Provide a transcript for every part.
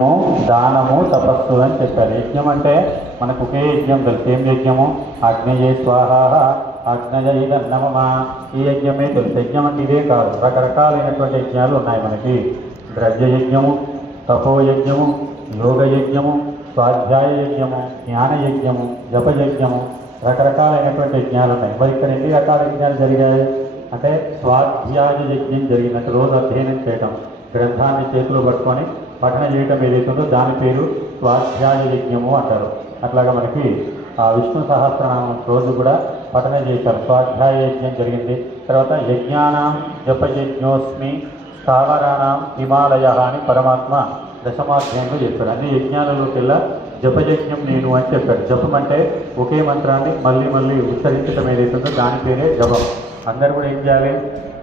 దానము తపస్సు అని చెప్పారు. యజ్ఞం అంటే మనకు ఒకే యజ్ఞం తెలుసు. ఏం యజ్ఞము? అగ్నయే స్వాహ అగ్నయైదన్నమమా, ఈ యజ్ఞమే తెలుసు. యజ్ఞం అంటే ఇదే కాదు, రకరకాలైనటువంటి యజ్ఞాలు ఉన్నాయి మనకి. ద్రవ్య యజ్ఞము, తపోయజ్ఞము, యోగ యజ్ఞము, స్వాధ్యాయ యజ్ఞము, జ్ఞాన యజ్ఞము, జపయజ్ఞము, రకరకాలైనటువంటి యజ్ఞాలు ఉన్నాయి. మరి ఇక్కడ ఎన్ని రకాల యజ్ఞాలు జరిగాయి అంటే స్వాధ్యాయ యజ్ఞం జరిగినట్టు రోజు అధ్యయనం చేయటం, గ్రంథాన్ని చేతిలో పట్టుకొని పఠన చేయటం ఏదైతుందో దాని పేరు స్వాధ్యాయ యజ్ఞము అంటారు. అట్లాగా మనకి ఆ విష్ణు సహస్రనామం రోజు కూడా పఠన చేశారు, స్వాధ్యాయ యజ్ఞం జరిగింది. తర్వాత యజ్ఞానాం జపయజ్ఞోస్మి స్థావరాణం హిమాలయ అని పరమాత్మ దశమాధ్యాయంలో చెప్పాడు. అన్ని యజ్ఞాలలోకెల్లా జపయజ్ఞం నేను అని చెప్పాడు. జపం అంటే ఒకే మంత్రాన్ని మళ్ళీ మళ్ళీ ఉచ్చరించడం ఏదైతుందో దాని పేరే జపం. అందరూ కూడా ఏం చేయాలి?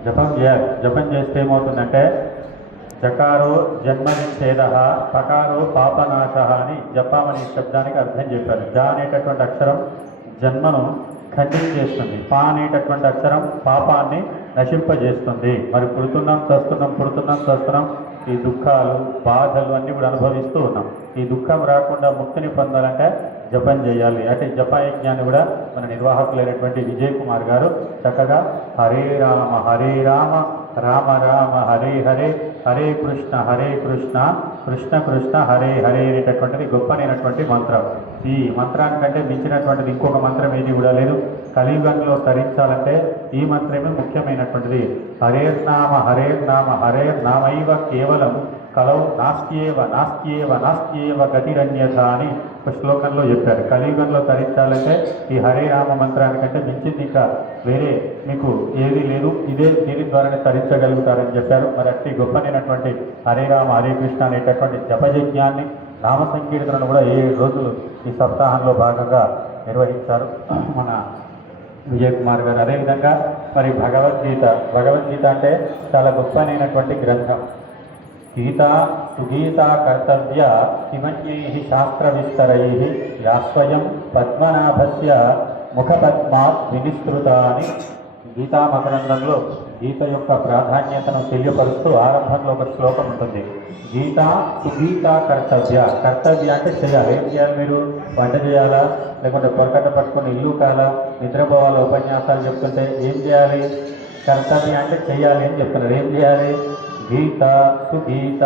జపం చేయాలి. జపం చేస్తే ఏమవుతుందంటే జకారో జన్మనిషేధ, పకారో పాపనాశ అని జపమనే శబ్దానికి అర్థం చెప్పారు. జ అనేటటువంటి అక్షరం జన్మను ఖండించేస్తుంది, పా అనేటటువంటి అక్షరం పాపాన్ని నశింపజేస్తుంది. మరి పుడుతున్నాం చస్తున్నాం, పుడుతున్నాం చస్తున్నాం, ఈ దుఃఖాలు బాధలు అన్నీ కూడా అనుభవిస్తూ ఉన్నాం. ఈ దుఃఖం రాకుండా ముక్తిని పొందాలంటే జపం చేయాలి. అంటే జపయజ్ఞాన్ని కూడా మన నిర్వాహకులైనటువంటి విజయ్ కుమార్ గారు చక్కగా హరే రామ హరే రామ రామ రామ హరే హరే హరే కృష్ణ కృష్ణ కృష్ణ హరే హరే అనేటటువంటిది గొప్పనైనటువంటి మంత్రం. ఈ మంత్రానికంటే మించినటువంటిది ఇంకొక మంత్రం ఏది కూడా లేదు. కలియుగంలో తరించాలంటే ఈ మంత్రమే ముఖ్యమైనటువంటిది. హరేర్నామ హరేర్నామ హరేర్నామైవ కేవలం కలౌ నాస్త్యేవ నాస్త్యేవ నాస్త్యేవ గతిరన్యథ అని ఒక శ్లోకంలో చెప్పారు. కలియుగంలో తరించాలంటే ఈ హరే రామ మంత్రానికంటే మించింది ఇంకా వేరే మీకు ఏది లేదు, ఇదే దీని ద్వారానే తరించగలుగుతారని చెప్పారు. మరి అట్టి గొప్పనైనటువంటి హరే రామ హరే కృష్ణ అనేటటువంటి జపయజ్ఞాన్ని, నామ సంకీర్తనను కూడా 7 రోజులు ఈ సప్తాహంలో భాగంగా నిర్వహించారు మన విజయ్ కుమార్ గారు. అదేవిధంగా మరి భగవద్గీత అంటే చాలా గొప్పనైనటువంటి గ్రంథం. గీత సుగీతా కర్తవ్య కిమన్యై శాస్త్ర విస్తరై యాస్వయం పద్మనాభస్య ముఖపద్మాత్ వినిస్తృత అని గీతా మకరందంలో గీత యొక్క ప్రాధాన్యతను తెలియపరుస్తూ ఆరంభంలో ఒక శ్లోకం ఉంటుంది. గీత సుగీత కర్తవ్య. కర్తవ్య అంటే చేయాలి. ఏం చేయాలి? మీరు వంట చేయాలా, లేకుంటే పొరకట్ట పట్టుకుని ఇల్లు కాలా, నిద్రపోవాలా, ఉపన్యాసాలు చెప్తుంటే ఏం చేయాలి? కర్తవ్య అంటే చేయాలి అని చెప్తున్నారు. ఏం చేయాలి? గీత సుగీత.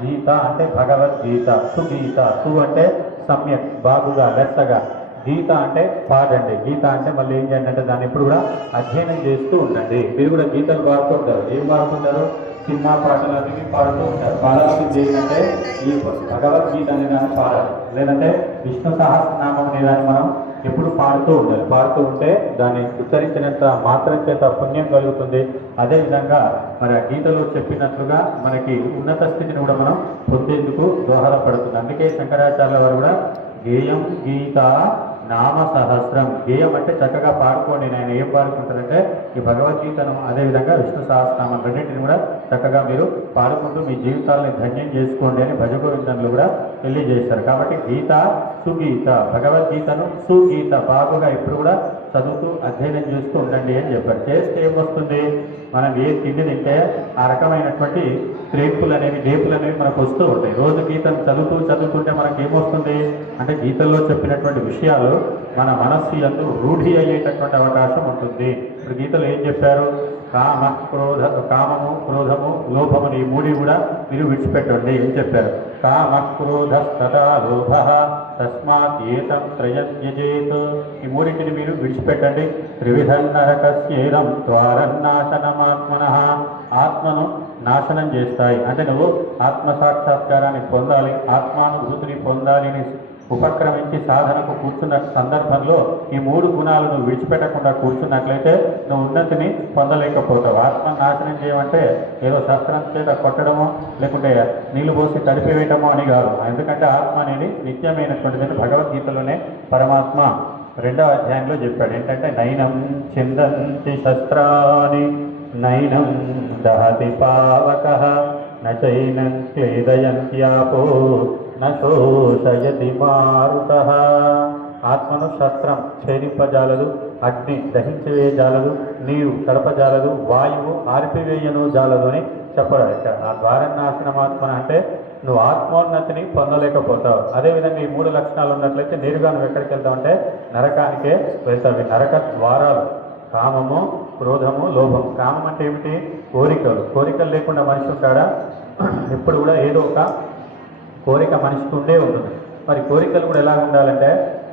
గీత అంటే భగవద్గీత, సుగీత సు అంటే సమ్యక్ బాగుగా లెస్సగా, గీత అంటే పాడండి. గీత అంటే మళ్ళీ ఏం చేయండి అంటే దాన్ని ఎప్పుడు కూడా అధ్యయనం చేస్తూ ఉండండి. మీరు కూడా గీతలు పాడుతూ ఉంటారు. ఏం పాడుతుంటారు? సినిమా పాటలు అనేవి పాడుతూ ఉంటారు. పాడాల్సింది ఏంటంటే ఈ భగవద్గీత అనే దాన్ని పాడాలి, లేదంటే విష్ణు సహస్రనామం అనే దాన్ని మనం ఎప్పుడు పాడుతూ ఉండాలి. పాడుతూ ఉంటే దాన్ని ఉచ్చరించినంత మాత్రం చేత పుణ్యం కలుగుతుంది. అదేవిధంగా మరి ఆ గీతలో చెప్పినట్లుగా మనకి ఉన్నత స్థితిని కూడా మనం పొందేందుకు దోహదపడుతుంది. అందుకే శంకరాచార్యుల వారు కూడా గేయం గీత నామ సహస్రం. గేయం అంటే చక్కగా పాడుకోండి. నేను ఏం పాడుకుంటానంటే ఈ భగవద్గీతను, అదేవిధంగా విష్ణు సహస్రనామం రెండింటిని కూడా చక్కగా మీరు పాడుకుంటూ మీ జీవితాలని ధన్యం చేసుకోండి అని భజగోవిందంలో కూడా తెలియజేశారు. కాబట్టి గీత సుగీత, భగవద్గీతను సుగీత బాగుగా ఇప్పుడు కూడా చదువుతూ అధ్యయనం చేస్తూ ఉండండి అని చెప్పారు. చేస్తే ఏమొస్తుంది? మనం ఏ తిండి తింటే ఆ రకమైనటువంటి రేపులు అనేవి మనకు వస్తూ ఉంటాయి. రోజు గీతను చదువుతుంటే మనకు ఏమొస్తుంది అంటే గీతల్లో చెప్పినటువంటి విషయాలు మన మనస్సు యందు రూఢి అయ్యేటటువంటి అవకాశం ఉంటుంది. ఇప్పుడు గీతలో ఏం చెప్పారు? కామము, క్రోధము, లోభముని ఈ 3 కూడా మీరు విడిచిపెట్టండి ఏం చెప్పారు? కామ క్రోధ తథా లోభ తస్మాత్ ఏతం త్రయం త్యజేత్. ఈ 3టిని మీరు విడిచిపెట్టండి. త్రివిధం నరకస్యేదం ద్వారన్నాశనమాత్మనః. ఆత్మను నాశనం చేస్తాయి. అంటే నువ్వు ఆత్మసాక్షాత్కారాన్ని పొందాలి, ఆత్మానుభూతిని పొందాలి అని ఉపక్రమించి సాధనకు కూర్చున్న సందర్భంలో ఈ 3 గుణాలను విడిచిపెట్టకుండా కూర్చున్నట్లయితే నువ్వు ఉన్నతిని పొందలేకపోతావు. ఆత్మ నాశనం చేయమంటే ఏదో శస్త్రం చేత కొట్టడమో లేకుంటే నీళ్లు పోసి తడిపివేయటమో అని కాదు. ఎందుకంటే ఆత్మ అనేది నిత్యమైనటువంటిదని భగవద్గీతలోనే పరమాత్మ 2వ అధ్యాయంలో చెప్పాడు. ఏంటంటే నైనం చిందంతి శస్త్రాని నైనం దహతి పావకః నచైనం క్లేదయంత్యాపో నశోషయతి మారుతః. ఆత్మను శస్త్రం ఛేదింపజాలదు, అగ్ని దహించవేయజాలదు, నీరు తడపజాలదు, వాయువు ఆర్పివేయను జాలదు అని చెప్పాడు. ఆ ద్వారనాశనమాత్మ అంటే నువ్వు ఆత్మోన్నతిని పొందలేకపోతావు. అదేవిధంగా ఈ 3 లక్షణాలు ఉన్నట్లయితే నేరుగా నువ్వు ఎక్కడికి వెళ్తావు అంటే నరకానికే వెళ్తావు. ఈ నరక ద్వారాలు కామము, క్రోధము, లోభం. కామం అంటే ఏమిటి? కోరికలు. కోరికలు లేకుండా మనిషి ఉంటాడా? ఎప్పుడు కూడా ఏదో ఒక కోరిక మనిషికి ఉండే ఉంటుంది. మరి కోరికలు కూడా ఎలా ఉండాలంటే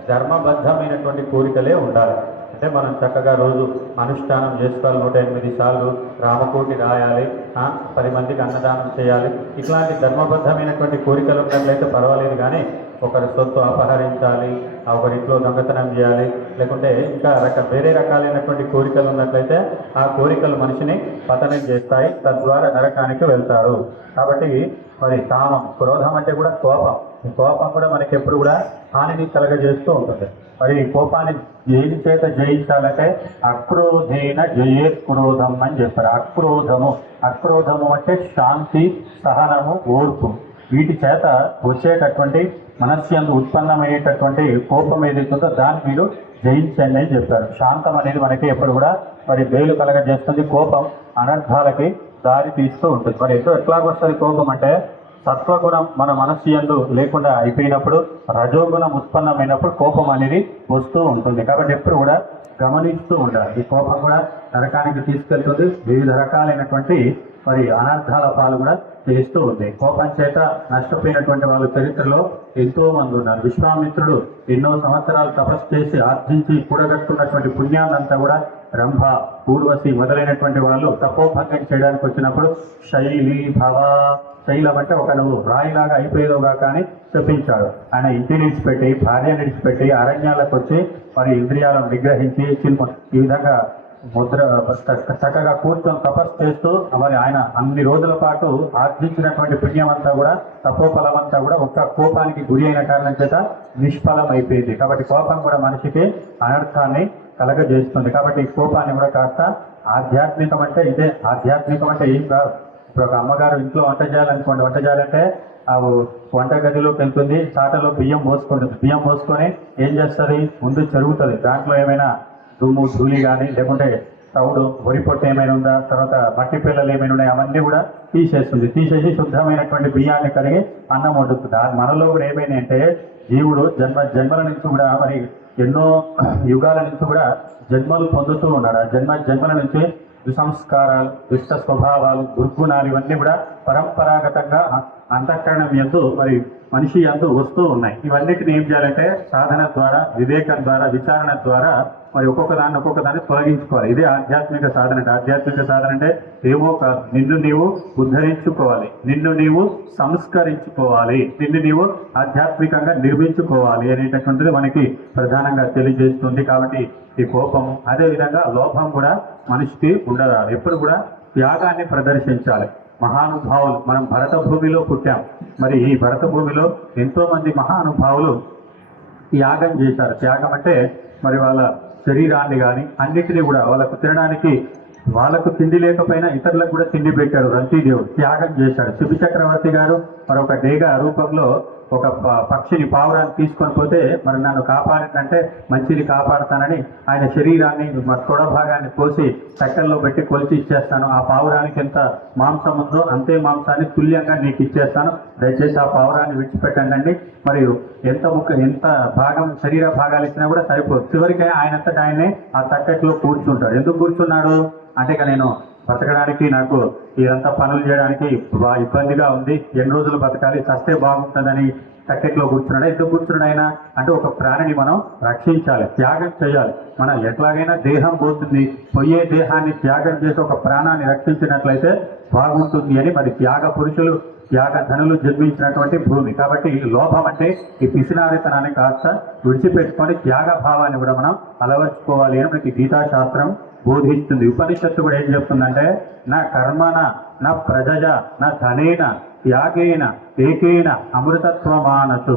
ధర్మబద్ధమైనటువంటి కోరికలే ఉండాలి. అంటే మనం చక్కగా రోజు అనుష్ఠానం చేసుకోవాలి, 108 సార్లు రామకోటి రాయాలి, 10 మందికి అన్నదానం చేయాలి. ఇట్లాంటి ధర్మబద్ధమైనటువంటి కోరికలు ఉన్నట్లయితే పర్వాలేదు. కానీ ఒకరి సొత్తు అపహరించాలి, ఒకరింట్లో దొంగతనం చేయాలి, లేకుంటే ఇంకా వేరే రకాలైనటువంటి కోరికలు ఉన్నట్లయితే ఆ కోరికలు మనిషిని పతనం చేస్తాయి, తద్వారా నరకానికి వెళ్తాడు. కాబట్టి మరి కామం, క్రోధం అంటే కూడా కోపం. ఈ కోపం కూడా మనకి ఎప్పుడు కూడా హానిని కలగజేస్తూ ఉంటుంది. మరి ఈ కోపాన్ని ఏది చేత జయించాలంటే అక్రోధేన జయేత్ క్రోధం అని చెప్పారు. అక్రోధము అంటే శాంతి, సహనము, ఓర్పు. వీటి చేత వచ్చేటటువంటి మనస్సు ఉత్పన్నమయ్యేటటువంటి కోపం ఏదైతుందో దాన్ని మీరు జయించండి అని చెప్పారు. శాంతం అనేది మనకి ఎప్పుడు కూడా మరి మేలు కలగజేస్తుంది. కోపం అనర్థాలకి దారి తీస్తూ ఉంటుంది. మరి ఎట్లాగొస్తుంది కోపం అంటే సత్వగుణం మన మనస్సు యందు లేకుండా అయిపోయినప్పుడు, రజోగుణం ఉత్పన్నమైనప్పుడు కోపం అనేది వస్తూ ఉంటుంది. కాబట్టి ఎప్పుడు కూడా గమనిస్తూ ఉండాలి. ఈ కోపం కూడా నరకానికి తీసుకెళ్తుంది. వివిధ రకాలైనటువంటి మరి అనర్థాల పాలు కూడా చేస్తూ ఉంది. కోపం చేత నష్టపోయినటువంటి వాళ్ళు చరిత్రలో ఎంతో మంది ఉన్నారు. విశ్వామిత్రుడు ఎన్నో సంవత్సరాలు తపస్సు చేసి ఆర్జించి కూడగట్టుకున్నటువంటి పుణ్యాన్నంతా కూడా రంభ, ఊర్వశి మొదలైనటువంటి వాళ్ళు తపోభంగం చేయడానికి వచ్చినప్పుడు శైలం అంటే ఒక నువ్వు రాయిలాగా అయిపోయేదోగా కానీ చెప్పించాడు. ఆయన ఇంటి నిడిచిపెట్టి, భార్య నిడిచిపెట్టి అరణ్యాలకు వచ్చి మరి ఇంద్రియాలను నిగ్రహించి ఈ విధంగా చక్కగా కూర్చొని తపస్సు చేస్తూ మరి ఆయన అన్ని రోజుల పాటు ఆర్జించినటువంటి పుణ్యం అంతా కూడా, తపోఫలం అంతా కూడా ఒక్క కోపానికి గురి అయిన కారణం చేత నిష్ఫలం అయిపోయింది. కాబట్టి కోపం కూడా మనిషికి అనర్థాన్ని కలగజేస్తుంది. కాబట్టి ఈ కోపాన్ని కూడా కాస్త ఆధ్యాత్మికం అంటే ఇదే. ఆధ్యాత్మికం అంటే ఏం కాదు. ఇప్పుడు ఒక అమ్మగారు ఇంట్లో వంట చేయాలనుకోండి, వంట చేయాలంటే ఆ వంట గదిలోకి వెళ్తుంది, చాటలో బియ్యం మోసుకుంటుంది. బియ్యం మోసుకొని ఏం చేస్తుంది? ముందు చెరుగుతుంది. దాంట్లో ఏమైనా దుమ్ము, ధూళి కానీ లేకుంటే తౌడు, వరి పొట్టు ఏమైనా ఉందా, తర్వాత మట్టి పిల్లలు ఏమైనా ఉన్నాయి, అవన్నీ కూడా తీసేస్తుంది. తీసేసి శుద్ధమైనటువంటి బియ్యాన్ని కడిగి అన్నం వండుతుంది. మనలో కూడా ఏమైనా అంటే జీవుడు జన్మల నుంచి కూడా మరి ఎన్నో యుగాల నుంచి కూడా జన్మలు పొందుతూ ఉన్నాడు. ఆ జన్మల నుంచి దుసంస్కారాలు, దుష్ట స్వభావాలు, దుర్గుణాలు ఇవన్నీ కూడా పరంపరాగతంగా అంతఃకరణం యందు మరి మనిషి యందు వస్తూ ఉన్నాయి. ఇవన్నిటిని ఏం చేయాలంటే సాధన ద్వారా, వివేకం ద్వారా, విచారణ ద్వారా మరి ఒక్కొక్కదాన్ని తొలగించుకోవాలి. ఇదే ఆధ్యాత్మిక సాధన. ఆధ్యాత్మిక సాధన అంటే ఏమో కాదు, నిన్ను నీవు ఉద్ధరించుకోవాలి, నిన్ను నీవు సంస్కరించుకోవాలి, నిన్ను నీవు ఆధ్యాత్మికంగా నిర్మించుకోవాలి అనేటటువంటిది మనకి ప్రధానంగా తెలియజేస్తుంది. కాబట్టి ఈ కోపము, అదేవిధంగా లోభం కూడా మనిషికి ఉండరాదు. ఎప్పుడు కూడా త్యాగాన్ని ప్రదర్శించాలి. మహానుభావులు, మనం భరత భూమిలో పుట్టాం. మరి ఈ భరత భూమిలో ఎంతో మంది మహానుభావులు త్యాగం చేశారు. త్యాగం అంటే మరి వాళ్ళ శరీరాన్ని కానీ అన్నిటినీ కూడా వాళ్ళకు తినడానికి, వాళ్ళకు తిండి లేకపోయినా ఇతరులకు కూడా తిండి పెట్టాడు. రంతిదేవుడు త్యాగం చేశాడు. శిబి చక్రవర్తి గారు మరొక డేగ రూపంలో ఒక పక్షిని, పావురాన్ని తీసుకొని పోతే మరి నన్ను కాపాడినంటే మంచిని కాపాడుతానని ఆయన శరీరాన్ని తొడ భాగాన్ని కోసి చక్కల్లో పెట్టి కొలిచి ఇచ్చేస్తాను. ఆ పావురానికి ఎంత మాంసం ఉందో అంతే మాంసాన్ని తుల్యంగా నీకు ఇచ్చేస్తాను, దయచేసి ఆ పావురాన్ని విడిచిపెట్టండి. మరియు ఎంత భాగం శరీర భాగాలు ఇచ్చినా కూడా సరిపోదు. చివరికి ఆయనంతటా ఆయనే ఆ తక్కట్లో కూర్చుంటాడు. ఎందుకు కూర్చున్నాడు అంటే ఇక నేను బతకడానికి, నాకు ఇదంతా పనులు చేయడానికి ఇబ్బందిగా ఉంది, ఎన్ని రోజులు బతకాలి, చస్తే బాగుంటుందని తక్కెట్లో కూర్చున్నాడు. ఎందుకు కూర్చున్నాడు ఆయన అంటే ఒక ప్రాణిని మనం రక్షించాలి, త్యాగం చేయాలి. మనం ఎట్లాగైనా దేహం పోతుంది, పోయే దేహాన్ని త్యాగం చేసి ఒక ప్రాణాన్ని రక్షించినట్లయితే బాగుంటుంది అని మరి త్యాగ పురుషులు, త్యాగ ధనులు జన్మించినటువంటి భూమి. కాబట్టి లోభం అంటే ఈ పిసినారితనాన్ని కాస్త విడిచిపెట్టుకొని త్యాగ భావాన్ని కూడా మనం అలవర్చుకోవాలి అని మనకి గీతాశాస్త్రం బోధిస్తుంది. ఉపనిషత్తు కూడా ఏం చెప్తుందంటే నా కర్మన, నా ప్రజజ, నా ధనేన, త్యాగేన, ఏకేన అమృతత్వమానసు.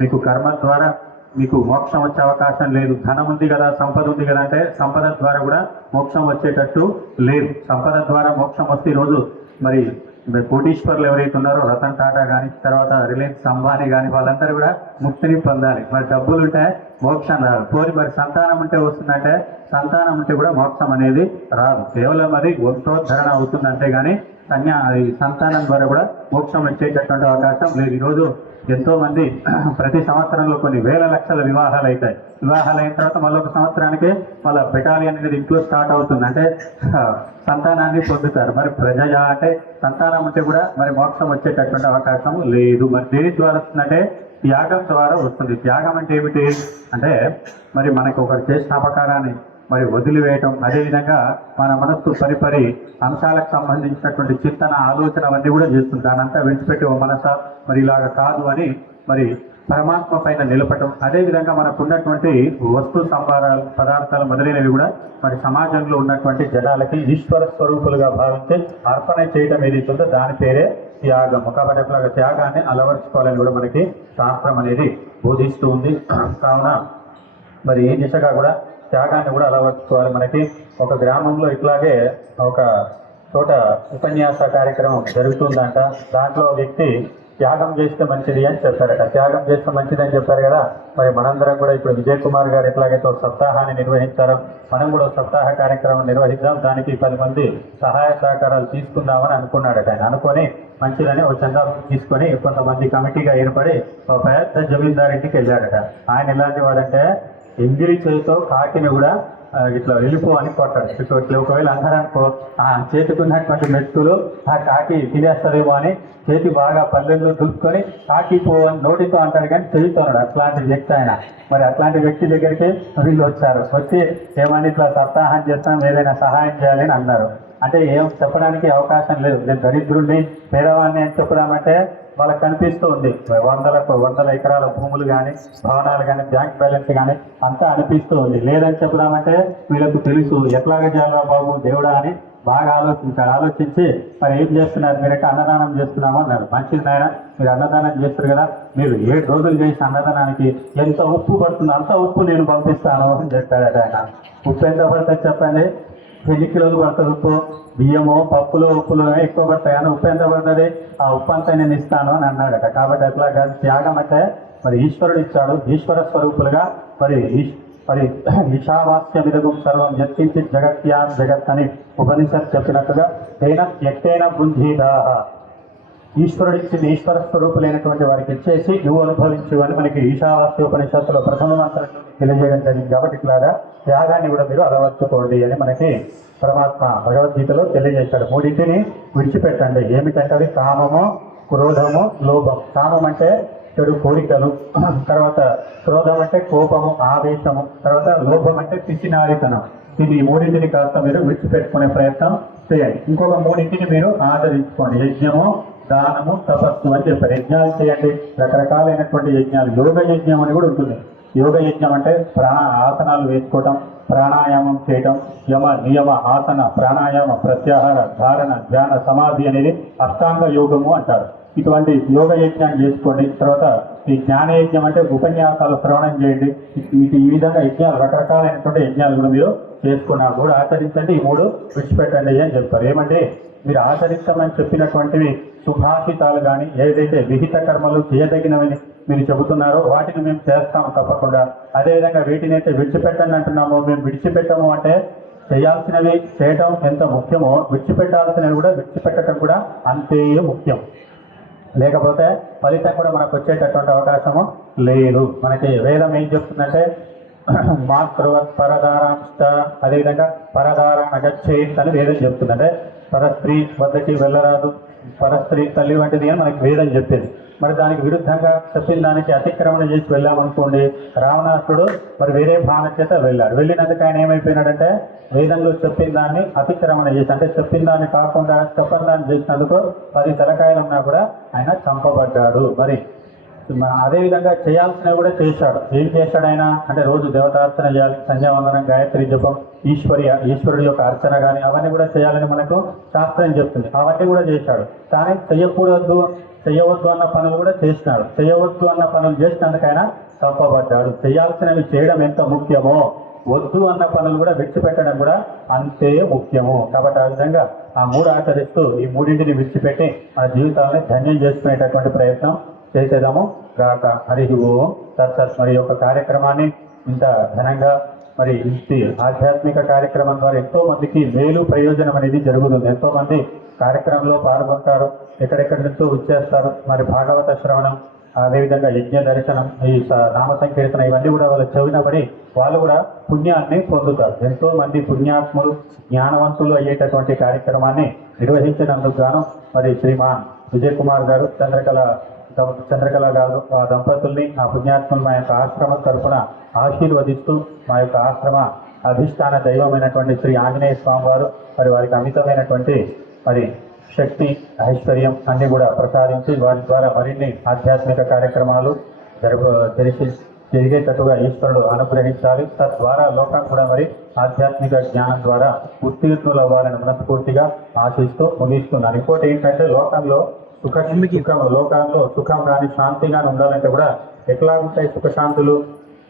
మీకు కర్మ ద్వారా మీకు మోక్షం వచ్చే అవకాశం లేదు. ధనం ఉంది కదా, సంపద ఉంది కదా అంటే సంపద ద్వారా కూడా మోక్షం వచ్చేటట్టు లేదు. సంపద ద్వారా మోక్షం వస్తే ఈరోజు మరి కోటీశ్వర్లు ఎవరైతే ఉన్నారో రతన్ టాటా కానీ తర్వాత రిలయన్స్ అంబానీ కానీ వాళ్ళందరూ కూడా ముక్తిని పొందాలి. మరి డబ్బులు ఉంటే మోక్షం రాదు. పోలి మరి సంతానం ఉంటే వస్తుందంటే సంతానం ఉంటే కూడా మోక్షం అనేది రాదు. కేవలం అది వంశోద్ధరణ అవుతుందంటే కానీ సంతానం ద్వారా కూడా మోక్షం వచ్చేటటువంటి అవకాశం లేదు. ఈరోజు ఎంతో మంది ప్రతి సంవత్సరంలో కొన్ని వేల లక్షల వివాహాలు అవుతాయి. వివాహాలు అయిన తర్వాత మళ్ళీ ఒక సంవత్సరానికి వాళ్ళ బెటాలియన్ అనేది ఇంట్లో స్టార్ట్ అవుతుంది. అంటే సంతానాన్ని పొందుతారు. మరి ప్రజయ అంటే సంతానం ఉంటే కూడా మరి మోక్షం వచ్చేటటువంటి అవకాశం లేదు. మరి దేని ద్వారా వస్తుందంటే త్యాగం ద్వారా వస్తుంది. త్యాగం అంటే ఏమిటి అంటే మరి మనకు ఒకటి చేసిన అపకారాన్ని మరి వదిలివేయటం, అదేవిధంగా మన మనస్సు పరిపరి అంశాలకు సంబంధించినటువంటి చింతన ఆలోచన అవన్నీ కూడా చేస్తుంది. దానంతా విడిచిపెట్టి ఓ మనస మరి ఇలాగ కాదు అని మరి పరమాత్మ పైన నిలపటం, అదేవిధంగా మనకు ఉన్నటువంటి వస్తు సంభారాలు పదార్థాలు మొదలైనవి కూడా మరి సమాజంలో ఉన్నటువంటి జనాలకి ఈశ్వర స్వరూపులుగా భావించి అర్పణ చేయటం ఏదైతుందో దాని పేరే త్యాగము. కాబట్టి అట్లాగా త్యాగాన్ని అలవర్చుకోవాలని కూడా మనకి శాస్త్రం అనేది బోధిస్తూ ఉంది. కావున మరి ఈ దిశగా కూడా త్యాగాన్ని కూడా అలవర్చుకోవాలి. మనకి ఒక గ్రామంలో ఇట్లాగే ఒక చోట ఉపన్యాస కార్యక్రమం జరుగుతుందంట. దాంట్లో వ్యక్తి త్యాగం చేస్తే మంచిది అని చెప్పారట. త్యాగం చేస్తే మంచిది అని చెప్పారు కదా. మరి మనందరం కూడా ఇప్పుడు విజయ్ కుమార్ గారు ఎట్లాగైతే సప్తాహాన్ని నిర్వహించారో మనం కూడా సప్తాహ కార్యక్రమం నిర్వహిద్దాం, దానికి 10 మంది సహాయ సహకారాలు తీసుకుందామని అనుకున్నాడట. ఆయన అనుకొని మంచిదని ఒక చందా తీసుకొని కొంతమంది కమిటీగా ఏర్పడి ఒక పెద్ద జమీందారింటికి వెళ్ళాడట. ఆయన ఎలాంటి వాడంటే ఎంగిలి చేతితో కాకిని కూడా ఇట్లా వెళ్ళిపో అని కొట్టాడు. ఇట్లా ఒకవేళ అన్నారనుకో ఆ చేతికున్నటువంటి మెతుకులు ఆ కాకి తినేస్తారేమో అని చేతి బాగా పల్లెల్లో దులుపుకొని కాకి పో అని నోటితో అంటాడు కానీ చెబుతున్నాడు. అట్లాంటి వ్యక్తి ఆయన. మరి అట్లాంటి వ్యక్తి దగ్గరికి వీళ్ళు వచ్చారు. వచ్చి ఏమని ఇట్లా సప్తాహం చేస్తాం, ఏదైనా సహాయం చేయాలని అన్నారు. అంటే ఏం చెప్పడానికి అవకాశం లేదు. నేను దరిద్రుడిని పేదవాడిని అని చెప్పుదామంటే వాళ్ళకి కనిపిస్తూ ఉంది. వందల ఎకరాల భూములు కానీ భవనాలు కానీ బ్యాంక్ బ్యాలెన్స్ కానీ అంతా అనిపిస్తూ ఉంది. లేదని చెప్పుదామంటే వీళ్ళకు తెలుసు ఎట్లాగా చేయాలా బాబు దేవుడా అని బాగా ఆలోచించారు. ఆలోచించి మరి ఏం చేస్తున్నారు మీరంటే అన్నదానం చేస్తున్నాము అన్నారు. మంచిది నాయన, మీరు అన్నదానం చేస్తారు కదా, మీరు 7 రోజులు చేసిన అన్నదానానికి ఎంత ఉప్పు పడుతుందో అంత ఉప్పు నేను పంపిస్తాను అని చెప్పాడు ఆయన. ఉప్పు ఎంత పడుతుంది చెప్పండి? 10 కిలోలు పడుతుంది ఉప్పు. బియ్యము పప్పులు ఉప్పులు ఎక్కువ పడతాయి కానీ ఉప్పు ఎంత పడుతుంది? ఆ ఉప్పు అంతా నేను ఇస్తాను అని అన్నాడట. కాబట్టి అట్లా త్యాగం అంటే మరి ఈశ్వరుడు ఇచ్చాడు. ఈశ్వర స్వరూపులుగా మరి ఈశావాస్యమిదగం సర్వం యత్కించి జగత్యా జగత్ అని ఉపనిషత్ చెప్పినట్టుగా తేన ఎత్తైన బుద్ధిదా ఈశ్వరుడిచ్చింది ఈశ్వర స్వరూపులైనటువంటి వారికి ఇచ్చేసి నువ్వు అనుభవించు అని మనకి ఈశావాస్య ఉపనిషత్తులో ప్రథమ మంత్రం తెలియజేయడం జరిగింది. కాబట్టి ఇట్లాగా త్యాగాన్ని కూడా మీరు అలవర్చుకోండి అని మనకి పరమాత్మ భగవద్గీతలో తెలియజేశాడు. 3 విడిచిపెట్టండి. ఏమిటంటే అది కామము, క్రోధము, లోభం. కామం అంటే చెడు కోరికలు, తర్వాత క్రోధం అంటే కోపము, ఆవేశము, తర్వాత లోభం అంటే పిచ్చినారితనం. ఇది 3 కాస్త మీరు విడిచిపెట్టుకునే ప్రయత్నం చేయండి. ఇంకొక 3 మీరు ఆదరించుకోండి. యజ్ఞము, దానము, తపస్సు అని చెప్పారు. యజ్ఞాలు చేయండి, రకరకాలైనటువంటి యజ్ఞాలు. యోగ యజ్ఞం అని కూడా ఉంటుంది. యోగ యజ్ఞం అంటే ఆసనాలు వేసుకోవటం, ప్రాణాయామం చేయటం, యమ నియమ ఆసన ప్రాణాయామ ప్రత్యాహార ధారణ ధ్యాన సమాధి అనేది అష్టాంగ యోగము అంటారు. ఇటువంటి యోగ యజ్ఞాన్ని చేసుకోండి. తర్వాత ఈ జ్ఞాన యజ్ఞం అంటే ఉపన్యాసాలు శ్రవణం చేయండి. ఈ విధంగా యజ్ఞాలు రకరకాలైనటువంటి యజ్ఞాలు కూడా మీరు చేసుకున్నారు కూడా ఆచరించండి. ఈ 3 విడిచిపెట్టండి అని చెప్తారు. ఏమంటే మీరు ఆచరించమని చెప్పినటువంటివి సుభాషితాలు కానీ ఏదైతే విహిత కర్మలు చేయదగినవని మీరు చెబుతున్నారో వాటిని మేము చేస్తాము తప్పకుండా. అదేవిధంగా వీటిని అయితే విడిచిపెట్టండి అంటున్నామో మేము విడిచిపెట్టము అంటే చేయాల్సినవి చేయటం ఎంత ముఖ్యమో విడిచిపెట్టాల్సినవి కూడా విడిచిపెట్టడం కూడా అంతే ముఖ్యం. లేకపోతే ఫలితం కూడా మనకు వచ్చేటటువంటి అవకాశము లేదు. మనకి వేదం ఏం చెప్తుందంటే మాతృవత్ పరదారాంశ, అదేవిధంగా పరదారం అగచ్చేత్ అని వేదం చెప్తుందంటే పరస్త్రీ వద్దకి వెళ్ళరాదు, పరస్త్రీ తల్లి వంటిది అని మనకి వేదం చెప్పేది. మరి దానికి విరుద్ధంగా చెప్పిన దానికి అతిక్రమణ చేసి వెళ్ళామనుకోండి, రావణాసుడు మరి వేరే భావన చేత వెళ్ళాడు. వెళ్ళినందుకు ఆయన ఏమైపోయినాడంటే వేదంలో చెప్పిన దాన్ని అతిక్రమణ చేసి, అంటే చెప్పిన దాన్ని కాకుండా చెప్పని దాన్ని చేసినందుకు 10 తలకాయలు ఉన్నా కూడా ఆయన చంపబడ్డాడు. మరి అదేవిధంగా చేయాల్సినవి కూడా చేశాడు. ఏం చేశాడు ఆయన అంటే రోజు దేవతార్చన చేయాలి, సంధ్యావందనం, గాయత్రి జపం, ఈశ్వరుడి యొక్క అర్చన కానీ అవన్నీ కూడా చేయాలని మనకు శాస్త్రం చెప్తుంది. అవన్నీ కూడా చేశాడు. కానీ చేయవద్దు అన్న పనులు కూడా చేసినాడు. చేయవద్దు అన్న పనులు చేసినందుకు ఆయన చంపబడ్డాడు. చేయాల్సినవి చేయడం ఎంత ముఖ్యమో వద్దు అన్న పనులు కూడా విడిచిపెట్టడం కూడా అంతే ముఖ్యము. కాబట్టి ఆ విధంగా ఆ మూడు ఆచరిస్తూ ఈ మూడింటిని విడిచిపెట్టి మన జీవితాలని ధన్యం చేసుకునేటటువంటి ప్రయత్నం చేసేదాము గాక. హరి ఓం తత్సత్. మరి యొక్క కార్యక్రమాన్ని ఇంత ఘనంగా మరి ఇంటి ఆధ్యాత్మిక కార్యక్రమం ద్వారా ఎంతో మందికి మేలు ప్రయోజనం అనేది జరుగుతుంది. ఎంతో మంది కార్యక్రమంలో పాల్గొంటారు, ఎక్కడెక్కడి నుంచో వచ్చేస్తారు. మరి భాగవత శ్రవణం, అదేవిధంగా యజ్ఞ దర్శనం, ఈ నామ సంకీర్తన ఇవన్నీ కూడా వాళ్ళు చదివినబడి వాళ్ళు కూడా పుణ్యాన్ని పొందుతారు. ఎంతో మంది పుణ్యాత్ములు జ్ఞానవంతులు అయ్యేటటువంటి కార్యక్రమాన్ని నిర్వహించినందుకు గాను మరి శ్రీమాన్ విజయ్ కుమార్ గారు, చంద్రకళ గారు ఆ దంపతుల్ని, ఆ పుణ్యాత్ములు మా యొక్క ఆశ్రమం తరఫున ఆశీర్వదిస్తూ మా యొక్క ఆశ్రమ అధిష్టాన దైవమైనటువంటి శ్రీ ఆంజనేయ స్వామి వారు మరి వారికి అమితమైనటువంటి మరి శక్తి, ఐశ్వర్యం అన్ని కూడా ప్రసాదించి వారి ద్వారా మరిన్ని ఆధ్యాత్మిక కార్యక్రమాలు జరిగేటట్టుగా ఈశ్వరుడు అనుగ్రహించాలి. తద్వారా లోకం కూడా మరి ఆధ్యాత్మిక జ్ఞానం ద్వారా ఉత్తీర్ణులు అవ్వాలని మనస్ఫూర్తిగా ఆశిస్తూ ముగిస్తున్నాను. ఇంకోటి ఏంటంటే లోకంలో లోకంలో సుఖం కానీ శాంతి కానీ ఉండాలంటే కూడా ఎట్లా ఉంటాయి సుఖశాంతులు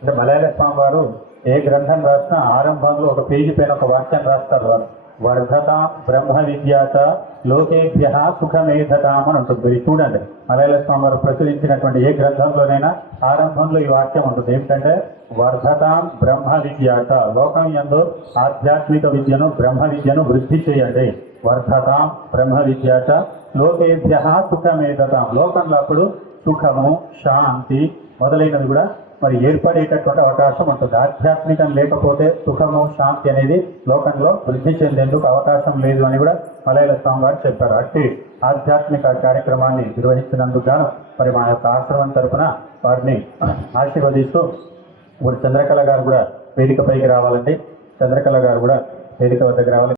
అంటే మలయాళ స్వామి వారు ఏ గ్రంథం రాసినా ఆరంభంలో ఒక పేజీ పైన ఒక వాక్యం రాస్తారు. వర్ధత బ్రహ్మ విద్యాత లోకేభ్య సుఖమేధతాం అని ఉంటుంది. మీరు చూడండి, మలయాళ స్వామి వారు ప్రచురించినటువంటి ఏ గ్రంథంలోనైనా ఆరంభంలో ఈ వాక్యం ఉంటుంది. ఏమిటంటే వర్ధతాం బ్రహ్మ విద్యాత, లోకం యందు ఆధ్యాత్మిక విద్యను బ్రహ్మ విద్యను వృద్ధి చేయండి. వర్ధతాం బ్రహ్మ విద్యాత లోకేభ్య సుఖమేధతాం, లోకంలో అప్పుడు సుఖము, శాంతి మొదలైనవి కూడా మరి ఏర్పడేటటువంటి అవకాశం ఉంటుంది. ఆధ్యాత్మికం లేకపోతే సుఖము, శాంతి అనేది లోకంలో వృద్ధి చెందేందుకు అవకాశం లేదు అని కూడా మలయాళ స్వామి వారు చెప్పారు. అట్టి ఆధ్యాత్మిక కార్యక్రమాన్ని నిర్వహించినందుకు గాను మరి మా యొక్క ఆశ్రమం తరఫున వారిని ఆశీర్వదిస్తూ ఇప్పుడు చంద్రకళ గారు కూడా వేదికపైకి రావాలండి. చంద్రకళ గారు కూడా వేదిక వద్దకు రావాలి.